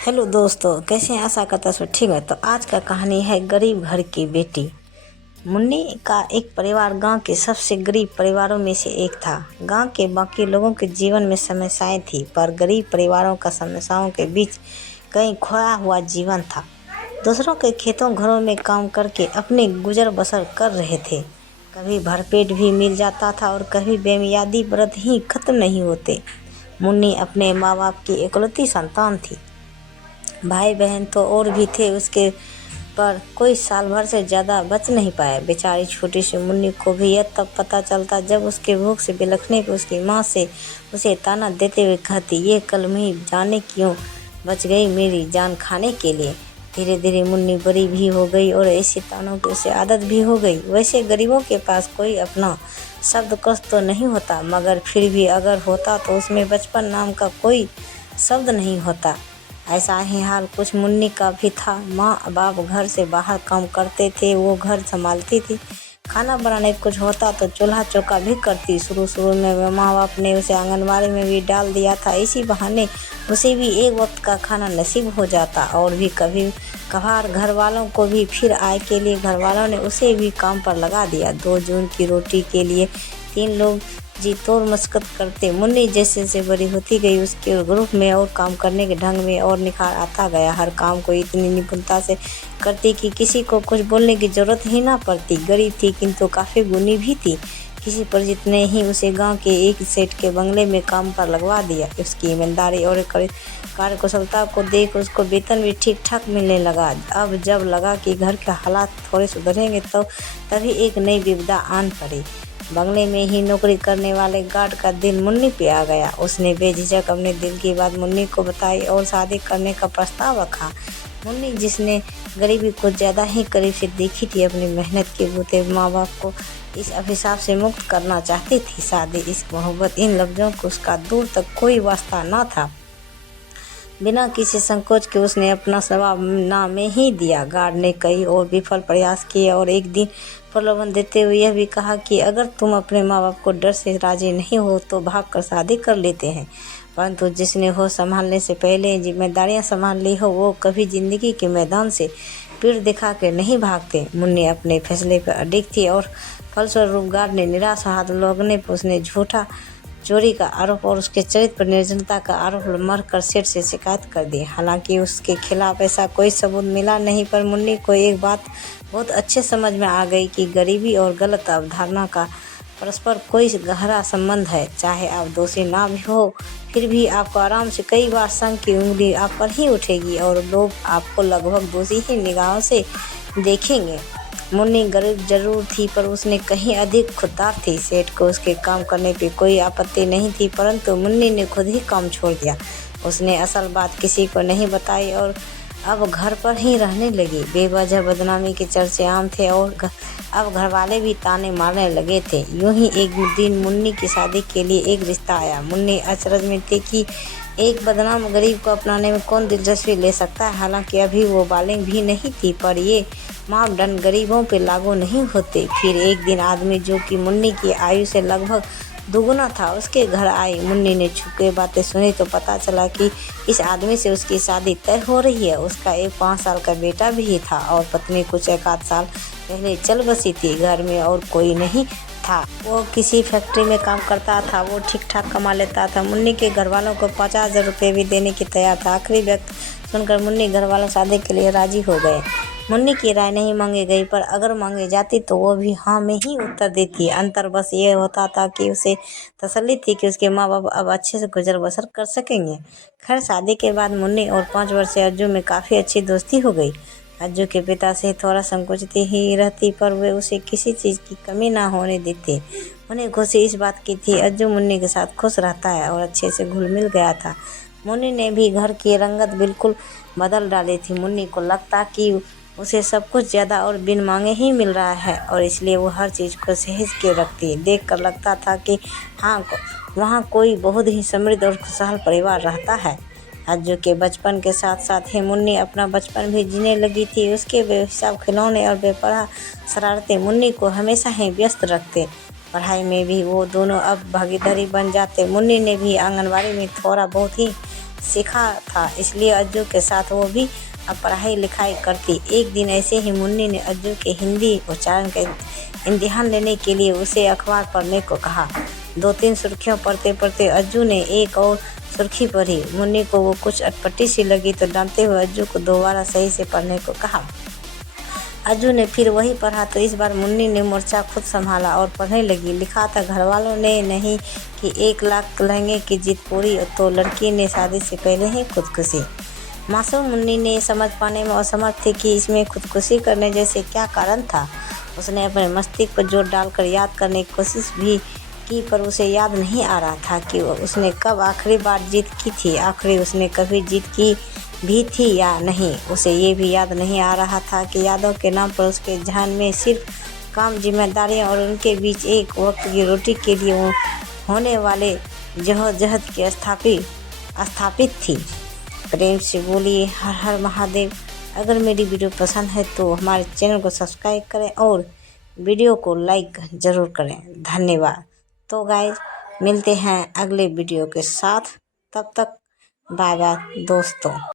Hello दोस्तों, कैसे हैं? आशा करता सब ठीक है। तो आज का कहानी है गरीब घर की बेटी। मुन्नी का एक परिवार गांव के सबसे गरीब परिवारों में से एक था। गांव के बाकी लोगों के जीवन में समस्याएं थी, पर गरीब परिवारों का समस्याओं के बीच कहीं खोया हुआ जीवन था। दूसरों के खेतों घरों में काम करके अपने गुजर बसर कर रहे थे। कभी भरपेट भी मिल जाता था और कभी बेमियादी व्रत ही खत्म नहीं होते। मुन्नी अपने माँ बाप की इकलौती संतान थी। भाई बहन तो और भी थे उसके, पर कोई साल भर से ज़्यादा बच नहीं पाया। बेचारी छोटी सी मुन्नी को भी यह तब पता चलता जब उसके भूख से बिलखने पर उसकी माँ से उसे ताना देते हुए कहती, ये कल मैं जाने क्यों बच गई मेरी जान खाने के लिए। धीरे धीरे मुन्नी बड़ी भी हो गई और ऐसे तानों की उसे आदत भी हो गई। वैसे गरीबों के पास कोई अपना शब्दकोश तो नहीं होता, मगर फिर भी अगर होता तो उसमें बचपन नाम का कोई शब्द नहीं होता। ऐसा ही हाल कुछ मुन्नी का भी था। माँ बाप घर से बाहर काम करते थे, वो घर संभालती थी। खाना बनाने कुछ होता तो चूल्हा चौका भी करती। शुरू शुरू में माँ बाप ने उसे आंगनबाड़ी में भी डाल दिया था। इसी बहाने उसे भी एक वक्त का खाना नसीब हो जाता। और भी कभी कभार घर वालों को भी फिर आय के लिए घर वालों ने उसे भी काम पर लगा दिया। 2 जून की रोटी के लिए 3 लोग जी तोड़ मशक्कत करते। मुन्नी जैसे जैसे बड़ी होती गई उसके ग्रुप में और काम करने के ढंग में और निखार आता गया। हर काम को इतनी निपुणता से करती कि किसी को कुछ बोलने की जरूरत ही ना पड़ती। गरीब थी किंतु काफ़ी गुणी भी थी। किसी पर जितने ही उसे गांव के एक सेठ के बंगले में काम पर लगवा दिया। उसकी ईमानदारी और कार्यकुशलता को देख उसको वेतन भी ठीक ठाक मिलने लगा। अब जब लगा कि घर के हालात थोड़े सुधरेंगे तो तभी एक नई विपदा आन पड़ी। बंगले में ही नौकरी करने वाले गार्ड का दिल मुन्नी पे आ गया। उसने बेझिझक अपने दिल की बात मुन्नी को बताई और शादी करने का प्रस्ताव रखा। मुन्नी जिसने गरीबी को ज़्यादा ही करीब से देखी थी, अपनी मेहनत के बूते माँ बाप को इस अभिशाप से मुक्त करना चाहती थी। शादी, इश्क, मोहब्बत, इन लफ्ज़ों को उसका दूर तक कोई वास्ता न था। बिना किसी संकोच के उसने अपना जवाबनामे ही दिया। गार्ड ने कई और विफल प्रयास किए और एक दिन प्रलोभन देते हुए यह भी कहा कि अगर तुम अपने माँ बाप को डर से राजी नहीं हो तो भाग कर शादी कर लेते हैं। परंतु जिसने होश संभालने से पहले जिम्मेदारियां संभाल ली हो वो कभी जिंदगी के मैदान से पीठ दिखा के नहीं भागते। मुन्नी अपने फैसले पर अडिग थी और फलस्वरूप गार्ड ने निराश हाथ लगने पर उसने झूठा चोरी का आरोप और उसके चरित्र पर निर्जनता का आरोप मर कर सेठ से शिकायत कर दी। हालांकि उसके खिलाफ ऐसा कोई सबूत मिला नहीं, पर मुन्नी को एक बात बहुत अच्छे समझ में आ गई कि गरीबी और गलत अवधारणा का परस्पर कोई गहरा संबंध है। चाहे आप दोषी ना भी हो, फिर भी आपको आराम से कई बार संग की उंगली आप पर ही उठेगी और लोग आपको लगभग दोषी ही निगाहों से देखेंगे। मुन्नी गरीब जरूर थी, पर उसने कहीं अधिक खुददार थी। सेठ को उसके काम करने पे कोई आपत्ति नहीं थी, परंतु मुन्नी ने खुद ही काम छोड़ दिया। उसने असल बात किसी को नहीं बताई और अब घर पर ही रहने लगी। बेवजह बदनामी के चर्चे आम थे और अब घर वाले भी ताने मारने लगे थे। यूं ही एक दिन मुन्नी की शादी के लिए एक रिश्ता आया। मुन्नी अचरज में थी कि एक बदनाम गरीब को अपनाने में कौन दिलचस्पी ले सकता है। हालांकि अभी वो बालिग भी नहीं थी, पर ये मापदंड गरीबों पे लागू नहीं होते। फिर एक दिन आदमी जो कि मुन्नी की आयु से लगभग दुगुना था उसके घर आई। मुन्नी ने छुपके बातें सुनी तो पता चला कि इस आदमी से उसकी शादी तय हो रही है। उसका एक 5 साल का बेटा भी था और पत्नी कुछ 1 साल पहले चल बसी थी। घर में और कोई नहीं था। वो किसी फैक्ट्री में काम करता था। वो ठीक ठाक कमा लेता था। मुन्नी के घर वालों को 50,000 रुपये भी देने की तैयार था। आखिरी व्यक्त सुनकर मुन्नी घर वालों शादी के लिए राजी हो गए। मुन्नी की राय नहीं मांगी गई, पर अगर मांगी जाती तो वो भी हाँ में ही उत्तर देती। अंतर बस ये होता था कि उसे तसल्ली थी कि उसके माँ बाप अब अच्छे से गुजर बसर कर सकेंगे। खैर, शादी के बाद मुन्नी और 5 वर्षीय अज्जू में काफ़ी अच्छी दोस्ती हो गई। अज्जू के पिता से थोड़ा संकुचित ही रहती, पर वे उसे किसी चीज़ की कमी ना होने देते। उन्हें खुशी इस बात की थी अज्जू मुन्नी के साथ खुश रहता है और अच्छे से घुल मिल गया था। मुन्नी ने भी घर की रंगत बिल्कुल बदल डाली थी। मुन्नी को लगता कि उसे सब कुछ ज़्यादा और बिन मांगे ही मिल रहा है और इसलिए वो हर चीज़ को सहेज के रखती। देख कर लगता था कि हाँ, वहाँ कोई बहुत ही समृद्ध और खुशहाल परिवार रहता है। अज्जू के बचपन के साथ साथ ही मुन्नी अपना बचपन भी जीने लगी थी। उसके बेहिसाब खिलौने और बेपरवाह शरारतें मुन्नी को हमेशा ही व्यस्त रखते। पढ़ाई में भी वो दोनों अब भागीदारी बन जाते। मुन्नी ने भी आंगनबाड़ी में थोड़ा बहुत ही सीखा था, इसलिए अज्जू के साथ वो भी अब पढ़ाई लिखाई करती। एक दिन ऐसे ही मुन्नी ने अज्जू के हिंदी उच्चारण का इम्तिहान लेने के लिए उसे अखबार पढ़ने को कहा। 2-3 सुर्खियाँ पढ़ते पढ़ते अज्जू ने एक और सुर्खी पढ़ी। मुन्नी को वो कुछ अटपटी सी लगी तो डांटते हुए अज्जू को दोबारा सही से पढ़ने को कहा। अज्जू ने फिर वही पढ़ा तो इस बार मुन्नी ने मोर्चा खुद संभाला और पढ़ने लगी। लिखा था, घर वालों ने नहीं कि 1 लाख लहंगे की जीत पूरी तो लड़की ने शादी से पहले ही खुदकुशी। मासूम मुन्नी ने समझ पाने में असमर्थ थी कि इसमें खुदकुशी करने जैसे क्या कारण था। उसने अपने मस्तिष्क पर जोर डालकर याद करने की कोशिश भी की, पर उसे याद नहीं आ रहा था कि उसने कब आखिरी बार जीत की थी। आखिरी उसने कभी जीत की भी थी या नहीं, उसे ये भी याद नहीं आ रहा था कि यादों के नाम पर उसके ध्यान में सिर्फ काम, जिम्मेदारियां और उनके बीच एक वक्त की रोटी के लिए होने वाले जहद की स्थापित थी। प्रेम से बोलिए हर हर महादेव। अगर मेरी वीडियो पसंद है तो हमारे चैनल को सब्सक्राइब करें और वीडियो को लाइक ज़रूर करें। धन्यवाद। तो गाइज, मिलते हैं अगले वीडियो के साथ, तब तक बाय बाय दोस्तों।